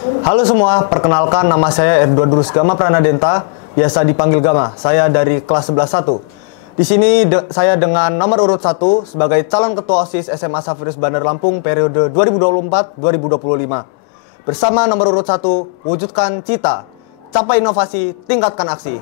Halo semua, perkenalkan nama saya Erdoadurus Gama Pranadenta, biasa dipanggil Gama. Saya dari kelas 11-1. Di sini saya dengan nomor urut 1 sebagai calon ketua OSIS SMA Saferius Bandar Lampung periode 2024-2025. Bersama nomor urut 1, wujudkan cita, capai inovasi, tingkatkan aksi.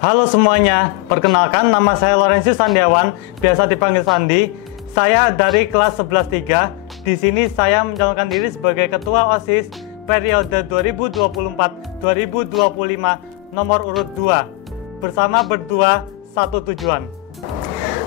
Halo semuanya, perkenalkan nama saya Lorenzius Sandiawan, biasa dipanggil Sandi. Saya dari kelas 11-3. Di sini saya mencalonkan diri sebagai ketua OSIS periode 2024-2025 nomor urut 2. Bersama berdua satu tujuan.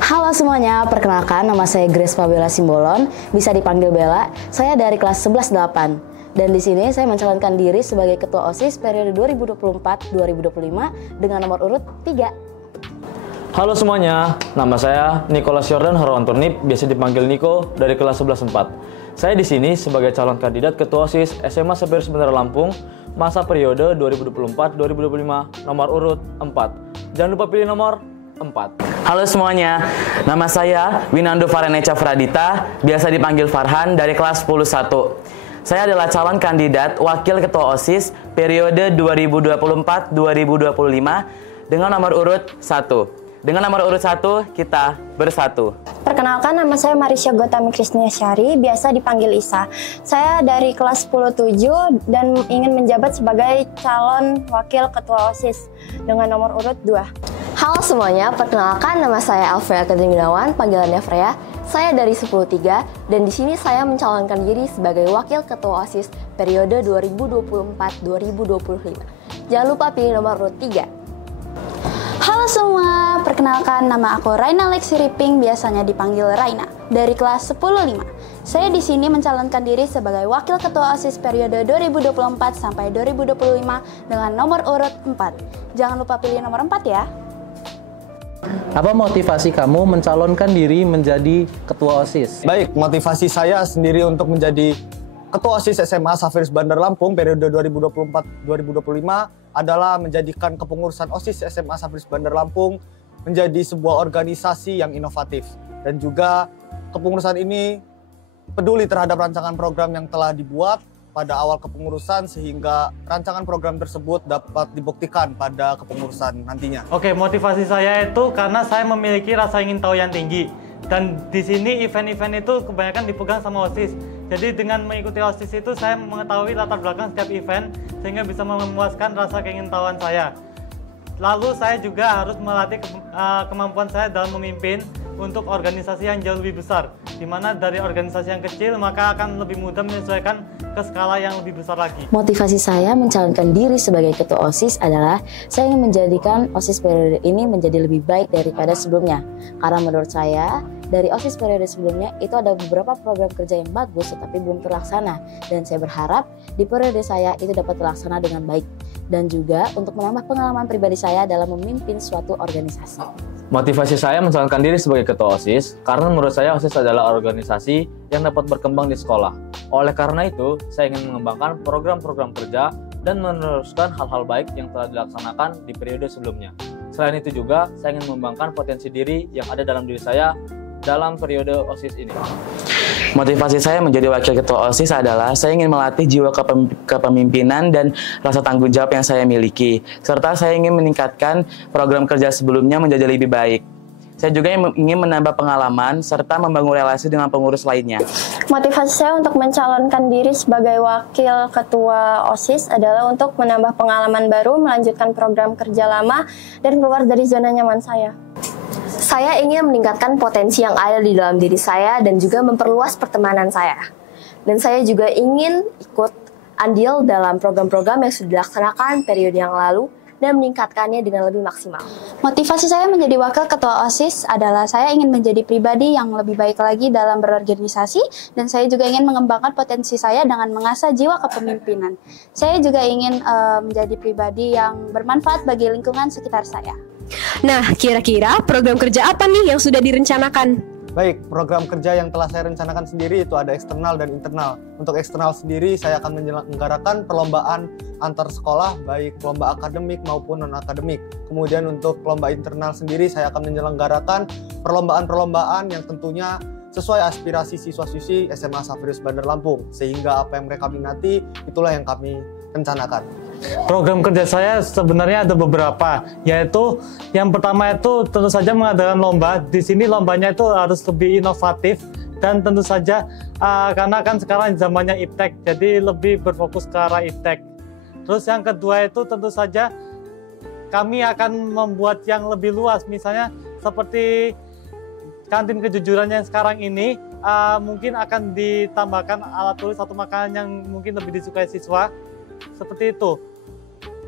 Halo semuanya, perkenalkan nama saya Grace Fabiola Simbolon, bisa dipanggil Bella. Saya dari kelas 11-8. Dan di sini saya mencalonkan diri sebagai ketua OSIS periode 2024-2025 dengan nomor urut 3. Halo semuanya, nama saya Nicholas Jordan Harwanturnip, biasa dipanggil Niko, dari kelas 11-4. Saya di sini sebagai calon kandidat ketua OSIS SMA Saferius Bandar Lampung masa periode 2024-2025 nomor urut 4. Jangan lupa pilih nomor 4. Halo semuanya, nama saya Winando Fareneca Fradita, biasa dipanggil Farhan, dari kelas 10-1. Saya adalah calon kandidat wakil ketua OSIS periode 2024-2025 dengan nomor urut 1. Dengan nomor urut 1, kita bersatu. Perkenalkan, nama saya Marisha Gotami Krisnia Syari, biasa dipanggil Isa. Saya dari kelas 10-7 dan ingin menjabat sebagai calon wakil ketua OSIS dengan nomor urut 2. Halo semuanya, perkenalkan nama saya Alfrea Kedring Gunawan, panggilannya Freya. Saya dari 10-3 dan di sini saya mencalonkan diri sebagai wakil ketua OSIS periode 2024-2025. Jangan lupa pilih nomor urut 3. Halo semua, perkenalkan nama aku Raina Lexi Riping, biasanya dipanggil Raina, dari kelas 10-5. Saya di sini mencalonkan diri sebagai wakil ketua OSIS periode 2024 sampai 2025 dengan nomor urut 4. Jangan lupa pilih nomor 4 ya. Apa motivasi kamu mencalonkan diri menjadi ketua OSIS? Baik, motivasi saya sendiri untuk menjadi ketua OSIS SMA Saferius Bandar Lampung periode 2024-2025 adalah menjadikan kepengurusan OSIS SMA Saferius Bandar Lampung menjadi sebuah organisasi yang inovatif. Dan juga kepengurusan ini peduli terhadap rancangan program yang telah dibuat pada awal kepengurusan sehingga rancangan program tersebut dapat dibuktikan pada kepengurusan nantinya. Oke, motivasi saya itu karena saya memiliki rasa ingin tahu yang tinggi. Dan di sini event-event itu kebanyakan dipegang sama OSIS. Jadi dengan mengikuti OSIS itu saya mengetahui latar belakang setiap event sehingga bisa memuaskan rasa keingintahuan saya. Lalu saya juga harus melatih kemampuan saya dalam memimpin untuk organisasi yang jauh lebih besar. Di mana dari organisasi yang kecil maka akan lebih mudah menyesuaikan ke skala yang lebih besar lagi. Motivasi saya mencalonkan diri sebagai ketua OSIS adalah saya ingin menjadikan OSIS periode ini menjadi lebih baik daripada sebelumnya. Karena menurut saya, dari OSIS periode sebelumnya itu ada beberapa program kerja yang bagus tetapi belum terlaksana. Dan saya berharap di periode saya itu dapat terlaksana dengan baik. Dan juga untuk menambah pengalaman pribadi saya dalam memimpin suatu organisasi. Motivasi saya mencalonkan diri sebagai ketua OSIS karena menurut saya OSIS adalah organisasi yang dapat berkembang di sekolah. Oleh karena itu, saya ingin mengembangkan program-program kerja dan meneruskan hal-hal baik yang telah dilaksanakan di periode sebelumnya. Selain itu juga, saya ingin mengembangkan potensi diri yang ada dalam diri saya dalam periode OSIS ini. Motivasi saya menjadi wakil ketua OSIS adalah saya ingin melatih jiwa kepemimpinan dan rasa tanggung jawab yang saya miliki. Serta saya ingin meningkatkan program kerja sebelumnya menjadi lebih baik. Saya juga ingin menambah pengalaman serta membangun relasi dengan pengurus lainnya. Motivasi saya untuk mencalonkan diri sebagai wakil ketua OSIS adalah untuk menambah pengalaman baru, melanjutkan program kerja lama, dan keluar dari zona nyaman saya. Saya ingin meningkatkan potensi yang ada di dalam diri saya dan juga memperluas pertemanan saya. Dan saya juga ingin ikut andil dalam program-program yang sudah dilaksanakan periode yang lalu dan meningkatkannya dengan lebih maksimal. Motivasi saya menjadi wakil ketua OSIS adalah saya ingin menjadi pribadi yang lebih baik lagi dalam berorganisasi dan saya juga ingin mengembangkan potensi saya dengan mengasah jiwa kepemimpinan. Saya juga ingin menjadi pribadi yang bermanfaat bagi lingkungan sekitar saya. Nah, kira-kira program kerja apa nih yang sudah direncanakan? Baik, program kerja yang telah saya rencanakan sendiri itu ada eksternal dan internal. Untuk eksternal sendiri, saya akan menyelenggarakan perlombaan antar sekolah, baik lomba akademik maupun non-akademik. Kemudian untuk lomba internal sendiri, saya akan menyelenggarakan perlombaan-perlombaan yang tentunya sesuai aspirasi siswa-siswi SMA Xaverius Bandar Lampung, sehingga apa yang mereka minati itulah yang kami rencanakan. Program kerja saya sebenarnya ada beberapa, yaitu yang pertama itu tentu saja mengadakan lomba. Di sini lombanya itu harus lebih inovatif dan tentu saja karena kan sekarang zamannya iptek, jadi lebih berfokus ke arah iptek. Terus yang kedua itu tentu saja kami akan membuat yang lebih luas, misalnya seperti kantin kejujuran yang sekarang ini mungkin akan ditambahkan alat tulis atau makanan yang mungkin lebih disukai siswa. Seperti itu.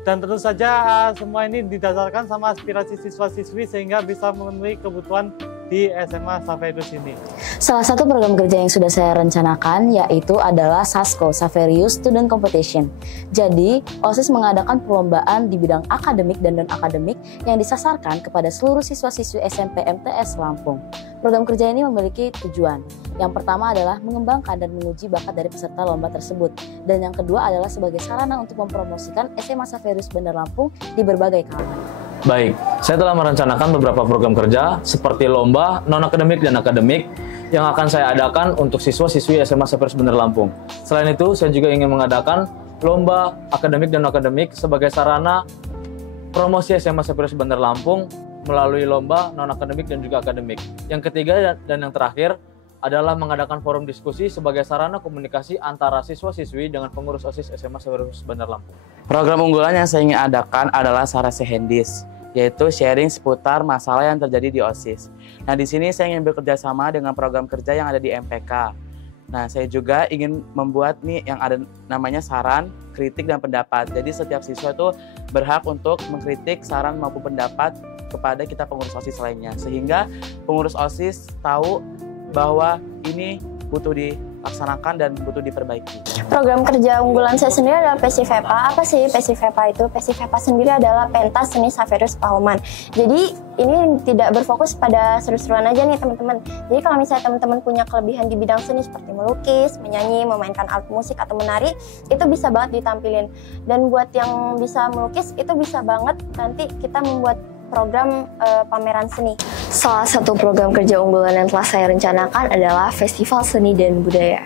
Dan tentu saja semua ini didasarkan sama aspirasi siswa-siswi sehingga bisa memenuhi kebutuhan di SMA Xaverius ini. Salah satu program kerja yang sudah saya rencanakan yaitu adalah SASCO, Xaverius Student Competition. Jadi, OSIS mengadakan perlombaan di bidang akademik dan non-akademik yang disasarkan kepada seluruh siswa-siswi SMP MTS Lampung. Program kerja ini memiliki tujuan. Yang pertama adalah mengembangkan dan menguji bakat dari peserta lomba tersebut. Dan yang kedua adalah sebagai sarana untuk mempromosikan SMA Xaverius Bandar Lampung di berbagai kalangan. Baik, saya telah merencanakan beberapa program kerja seperti lomba, non-akademik dan akademik yang akan saya adakan untuk siswa-siswi SMA Xaverius Bandar Lampung. Selain itu, saya juga ingin mengadakan lomba akademik dan non-akademik sebagai sarana promosi SMA Xaverius Bandar Lampung melalui lomba non-akademik dan juga akademik. Yang ketiga dan yang terakhir adalah mengadakan forum diskusi sebagai sarana komunikasi antara siswa-siswi dengan pengurus OSIS SMA Xaverius Bandar Lampung. Program unggulan yang saya ingin adakan adalah Sarasi Handis, yaitu sharing seputar masalah yang terjadi di OSIS. Nah, di sini saya ingin bekerja sama dengan program kerja yang ada di MPK. Nah, saya juga ingin membuat nih yang ada namanya saran, kritik, dan pendapat. Jadi setiap siswa itu berhak untuk mengkritik saran maupun pendapat kepada kita pengurus OSIS lainnya. Sehingga pengurus OSIS tahu bahwa ini butuh dilaksanakan dan butuh diperbaiki. Program kerja unggulan saya sendiri adalah PESIVEPA. Apa sih PESIVEPA itu? PESIVEPA sendiri adalah pentas seni Xaverius Pahoman. Jadi ini tidak berfokus pada seru-seruan aja nih teman-teman. Jadi kalau misalnya teman-teman punya kelebihan di bidang seni seperti melukis, menyanyi, memainkan alat musik atau menari, itu bisa banget ditampilin. Dan buat yang bisa melukis itu bisa banget nanti kita membuat program pameran seni. Salah satu program kerja unggulan yang telah saya rencanakan adalah Festival Seni dan Budaya.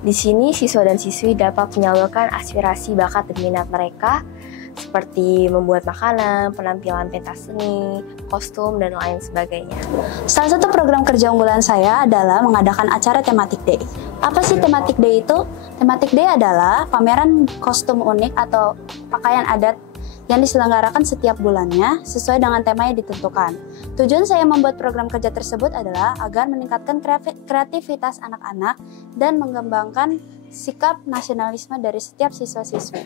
Di sini siswa dan siswi dapat menyalurkan aspirasi bakat dan minat mereka seperti membuat makanan, penampilan pentas seni, kostum, dan lain sebagainya. Salah satu program kerja unggulan saya adalah mengadakan acara Thematic Day. Apa sih Thematic Day itu? Thematic Day adalah pameran kostum unik atau pakaian adat yang diselenggarakan setiap bulannya sesuai dengan tema yang ditentukan. Tujuan saya membuat program kerja tersebut adalah agar meningkatkan kreativitas anak-anak dan mengembangkan sikap nasionalisme dari setiap siswa-siswi.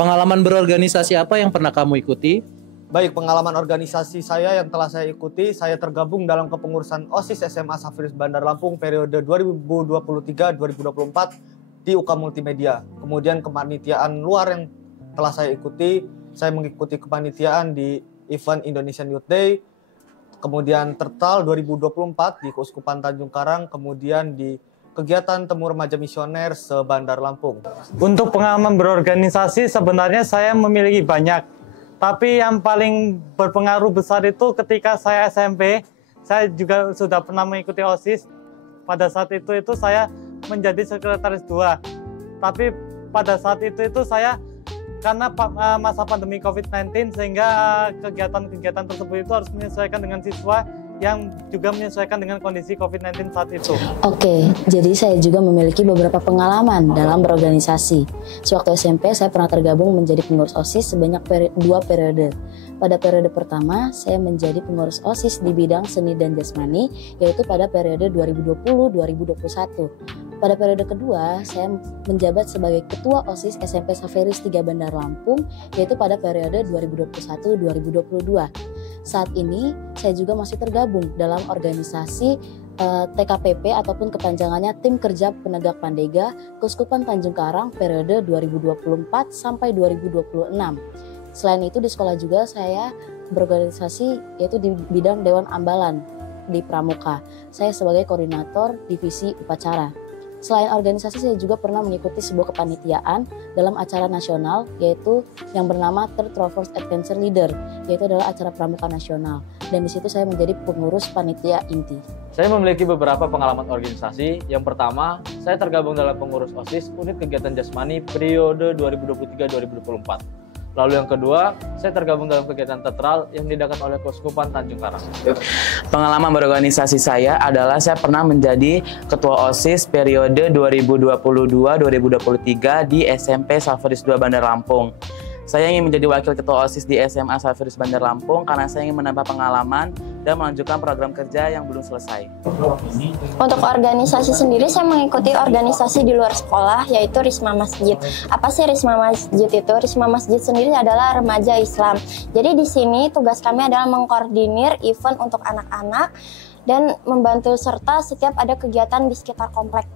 Pengalaman berorganisasi apa yang pernah kamu ikuti? Baik, pengalaman organisasi saya yang telah saya ikuti, saya tergabung dalam kepengurusan OSIS SMA Xaverius Bandar Lampung periode 2023-2024 di UK Multimedia. Kemudian kepanitiaan luar yang telah saya ikuti, saya mengikuti kepanitiaan di event Indonesian Youth Day, kemudian Tertal 2024 di Keuskupan Tanjung Karang, kemudian di kegiatan Temu Remaja Misioner se-Bandar Lampung. Untuk pengalaman berorganisasi sebenarnya saya memiliki banyak, tapi yang paling berpengaruh besar itu ketika saya SMP, saya juga sudah pernah mengikuti OSIS. Pada saat itu saya menjadi sekretaris 2. Tapi pada saat itu saya karena masa pandemi COVID-19 sehingga kegiatan-kegiatan tersebut itu harus menyesuaikan dengan siswa yang juga menyesuaikan dengan kondisi COVID-19 saat itu. Oke, jadi saya juga memiliki beberapa pengalaman dalam berorganisasi. Sewaktu SMP, saya pernah tergabung menjadi pengurus OSIS sebanyak 2 periode. Pada periode pertama, saya menjadi pengurus OSIS di bidang seni dan jasmani, yaitu pada periode 2020-2021. Pada periode kedua, saya menjabat sebagai Ketua OSIS SMP Xaverius 3 Bandar Lampung, yaitu pada periode 2021-2022. Saat ini, saya juga masih tergabung dalam organisasi TKPP ataupun kepanjangannya Tim Kerja Penegak Pandega Keuskupan Tanjung Karang periode 2024 sampai 2026. Selain itu di sekolah juga saya berorganisasi yaitu di bidang Dewan Ambalan di Pramuka. Saya sebagai koordinator divisi upacara. Selain organisasi, saya juga pernah mengikuti sebuah kepanitiaan dalam acara nasional, yaitu yang bernama Third Travels Adventure Leader, yaitu adalah acara pramuka nasional. Dan di situ saya menjadi pengurus panitia inti. Saya memiliki beberapa pengalaman organisasi. Yang pertama, saya tergabung dalam pengurus OSIS Unit Kegiatan Jasmani periode 2023-2024. Lalu yang kedua, saya tergabung dalam kegiatan teatral yang diadakan oleh Keuskupan Tanjung Karang. Pengalaman berorganisasi saya adalah saya pernah menjadi ketua OSIS periode 2022-2023 di SMP Safaris 2 Bandar Lampung. Saya ingin menjadi wakil ketua OSIS di SMA Safaris Bandar Lampung karena saya ingin menambah pengalaman dan melanjutkan program kerja yang belum selesai. Untuk organisasi sendiri, saya mengikuti organisasi di luar sekolah, yaitu Risma Masjid. Apa sih Risma Masjid itu? Risma Masjid sendiri adalah remaja Islam. Jadi di sini tugas kami adalah mengkoordinir event untuk anak-anak dan membantu serta setiap ada kegiatan di sekitar komplek.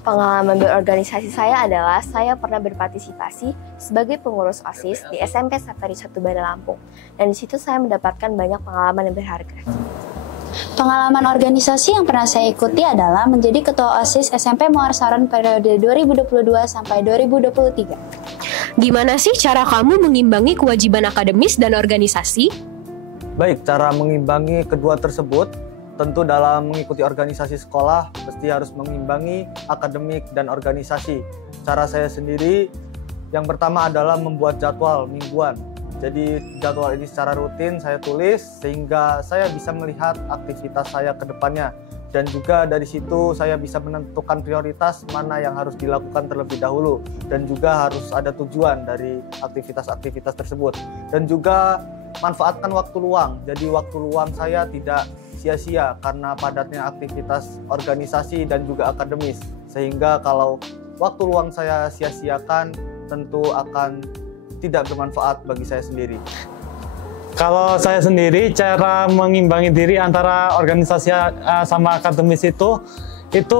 Pengalaman berorganisasi saya adalah saya pernah berpartisipasi sebagai pengurus OSIS di SMP Safaris 1 Bandar Lampung. Dan di situ saya mendapatkan banyak pengalaman yang berharga. Pengalaman organisasi yang pernah saya ikuti adalah menjadi ketua OSIS SMP Muar Saron periode 2022 sampai 2023. Gimana sih cara kamu mengimbangi kewajiban akademis dan organisasi? Baik, cara mengimbangi kedua tersebut tentu dalam mengikuti organisasi sekolah pasti harus mengimbangi akademik dan organisasi. Cara saya sendiri yang pertama adalah membuat jadwal mingguan. Jadi jadwal ini secara rutin saya tulis sehingga saya bisa melihat aktivitas saya ke depannya. Dan juga dari situ saya bisa menentukan prioritas mana yang harus dilakukan terlebih dahulu. Dan juga harus ada tujuan dari aktivitas-aktivitas tersebut. Dan juga manfaatkan waktu luang. Jadi waktu luang saya tidak sia-sia karena padatnya aktivitas organisasi dan juga akademis. Sehingga kalau waktu luang saya sia-siakan tentu akan tidak bermanfaat bagi saya sendiri. Kalau saya sendiri, cara mengimbangi diri antara organisasi sama akademis itu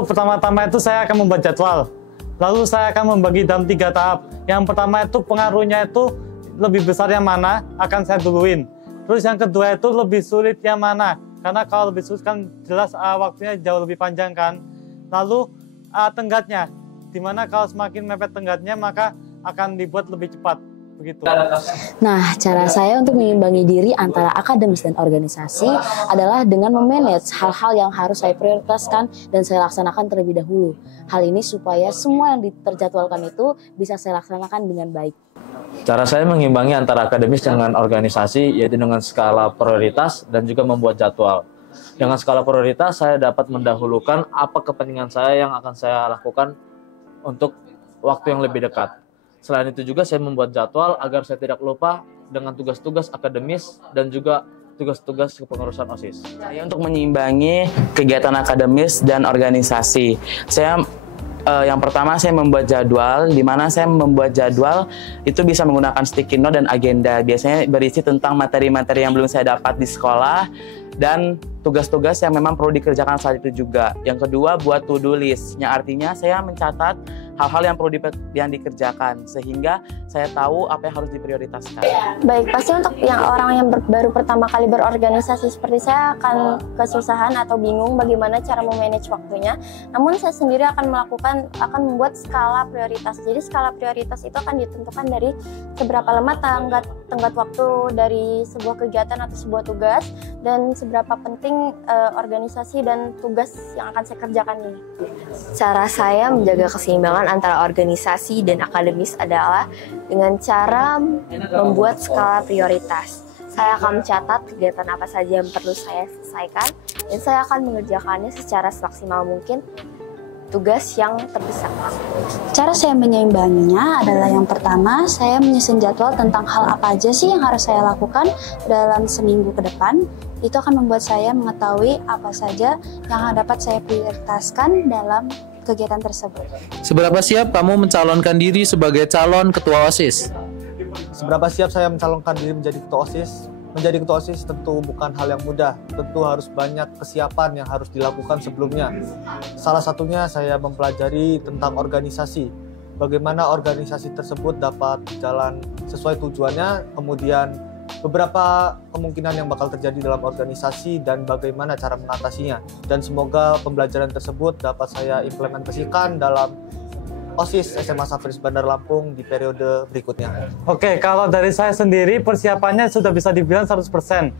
pertama-tama itu saya akan membuat jadwal. Lalu saya akan membagi dalam 3 tahap. Yang pertama itu pengaruhnya itu lebih besar yang mana akan saya duluin. Terus yang kedua itu lebih sulit yang mana. Karena kalau lebih sulit kan jelas waktunya jauh lebih panjang kan. Lalu tenggatnya, dimana kalau semakin mepet tenggatnya maka akan dibuat lebih cepat. Begitu. Nah, cara saya untuk mengimbangi diri antara akademis dan organisasi adalah dengan memanage hal-hal yang harus saya prioritaskan dan saya laksanakan terlebih dahulu. Hal ini supaya semua yang terjadwalkan itu bisa saya laksanakan dengan baik. Cara saya mengimbangi antara akademis dengan organisasi yaitu dengan skala prioritas dan juga membuat jadwal. Dengan skala prioritas saya dapat mendahulukan apa kepentingan saya yang akan saya lakukan untuk waktu yang lebih dekat. Selain itu juga saya membuat jadwal agar saya tidak lupa dengan tugas-tugas akademis dan juga tugas-tugas kepengurusan OSIS. Saya untuk menyeimbangi kegiatan akademis dan organisasi. Yang pertama saya membuat jadwal, di mana saya membuat jadwal itu bisa menggunakan sticky note dan agenda. Biasanya berisi tentang materi-materi yang belum saya dapat di sekolah dan tugas-tugas yang memang perlu dikerjakan saat itu juga. Yang kedua buat to-do list, yang artinya saya mencatat hal-hal yang perlu dikerjakan sehingga saya tahu apa yang harus diprioritaskan. Baik, pasti untuk yang orang yang baru pertama kali berorganisasi seperti saya akan kesusahan atau bingung bagaimana cara memanage waktunya. Namun saya sendiri akan membuat skala prioritas. Jadi skala prioritas itu akan ditentukan dari seberapa lama tenggat waktu dari sebuah kegiatan atau sebuah tugas dan seberapa penting organisasi dan tugas yang akan saya kerjakan ini. Cara saya menjaga keseimbangan antara organisasi dan akademis adalah dengan cara membuat skala prioritas. Saya akan mencatat kegiatan apa saja yang perlu saya selesaikan dan saya akan mengerjakannya secara semaksimal mungkin tugas yang terbesar. Cara saya menyeimbanginya adalah yang pertama, saya menyusun jadwal tentang hal apa aja sih yang harus saya lakukan dalam seminggu ke depan. Itu akan membuat saya mengetahui apa saja yang dapat saya prioritaskan dalam kegiatan tersebut. Seberapa siap kamu mencalonkan diri sebagai calon ketua OSIS? Seberapa siap saya mencalonkan diri menjadi ketua OSIS? Menjadi ketua OSIS tentu bukan hal yang mudah. Tentu harus banyak kesiapan yang harus dilakukan sebelumnya. Salah satunya saya mempelajari tentang organisasi. Bagaimana organisasi tersebut dapat jalan sesuai tujuannya, kemudian beberapa kemungkinan yang bakal terjadi dalam organisasi dan bagaimana cara mengatasinya. Dan semoga pembelajaran tersebut dapat saya implementasikan dalam OSIS SMA Safiris Bandar Lampung di periode berikutnya. Oke, kalau dari saya sendiri persiapannya sudah bisa dibilang 100%.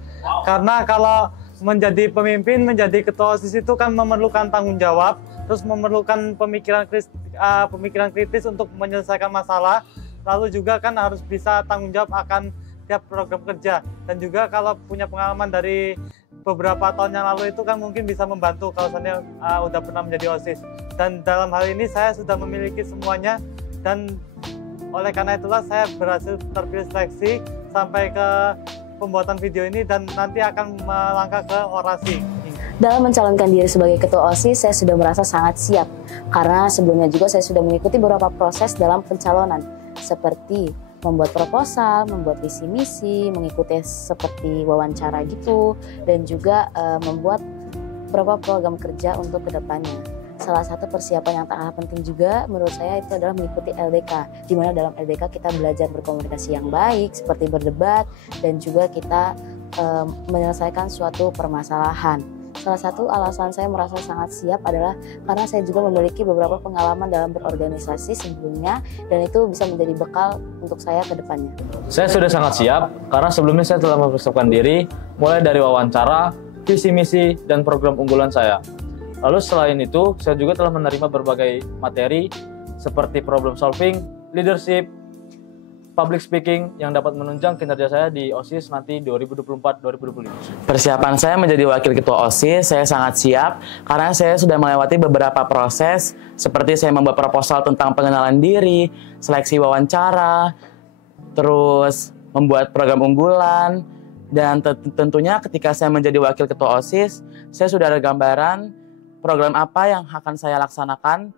Karena kalau menjadi pemimpin, menjadi ketua OSIS itu kan memerlukan tanggung jawab, terus memerlukan pemikiran kritis untuk menyelesaikan masalah, lalu juga kan harus bisa tanggung jawab akan tiap program kerja. Dan juga kalau punya pengalaman dari beberapa tahun yang lalu itu kan mungkin bisa membantu kalau saya udah pernah menjadi OSIS. Dan dalam hal ini saya sudah memiliki semuanya, dan oleh karena itulah saya berhasil terpilih seleksi sampai ke pembuatan video ini dan nanti akan melangkah ke orasi. Dalam mencalonkan diri sebagai ketua OSIS, saya sudah merasa sangat siap karena sebelumnya juga saya sudah mengikuti beberapa proses dalam pencalonan seperti membuat proposal, membuat visi misi, mengikuti seperti wawancara gitu, dan juga membuat beberapa program kerja untuk kedepannya. Salah satu persiapan yang tak kalah penting juga menurut saya itu adalah mengikuti LDK, di mana dalam LDK kita belajar berkomunikasi yang baik, seperti berdebat, dan juga kita menyelesaikan suatu permasalahan. Salah satu alasan saya merasa sangat siap adalah karena saya juga memiliki beberapa pengalaman dalam berorganisasi sebelumnya, dan itu bisa menjadi bekal untuk saya ke depannya. Saya sudah sangat siap karena sebelumnya saya telah mempersiapkan diri mulai dari wawancara, visi misi, dan program unggulan saya. Lalu selain itu, saya juga telah menerima berbagai materi seperti problem solving, leadership, public speaking yang dapat menunjang kinerja saya di OSIS nanti 2024-2025. Persiapan saya menjadi wakil ketua OSIS, saya sangat siap karena saya sudah melewati beberapa proses seperti saya membuat proposal tentang pengenalan diri, seleksi wawancara, terus membuat program unggulan, dan tentunya ketika saya menjadi wakil ketua OSIS, saya sudah ada gambaran program apa yang akan saya laksanakan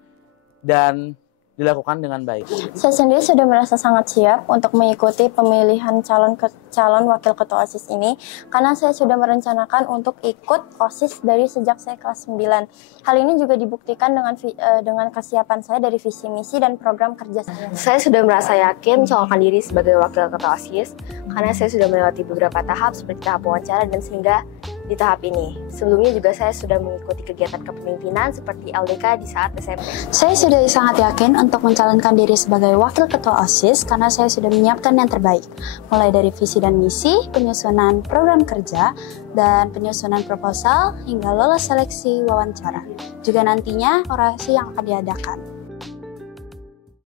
dan dilakukan dengan baik. Saya sendiri sudah merasa sangat siap untuk mengikuti pemilihan calon wakil ketua OSIS ini karena saya sudah merencanakan untuk ikut OSIS dari sejak saya kelas 9. Hal ini juga dibuktikan dengan kesiapan saya dari visi misi dan program kerja saya. Saya sudah merasa yakin mencalonkan diri sebagai wakil ketua OSIS karena saya sudah melewati beberapa tahap seperti tahap wawancara dan sehingga di tahap ini. Sebelumnya juga saya sudah mengikuti kegiatan kepemimpinan seperti LDK di saat SMP. Saya sudah sangat yakin untuk mencalonkan diri sebagai wakil ketua OSIS karena saya sudah menyiapkan yang terbaik, mulai dari visi dan misi, penyusunan program kerja, dan penyusunan proposal hingga lolos seleksi wawancara. Juga nantinya orasi yang akan diadakan.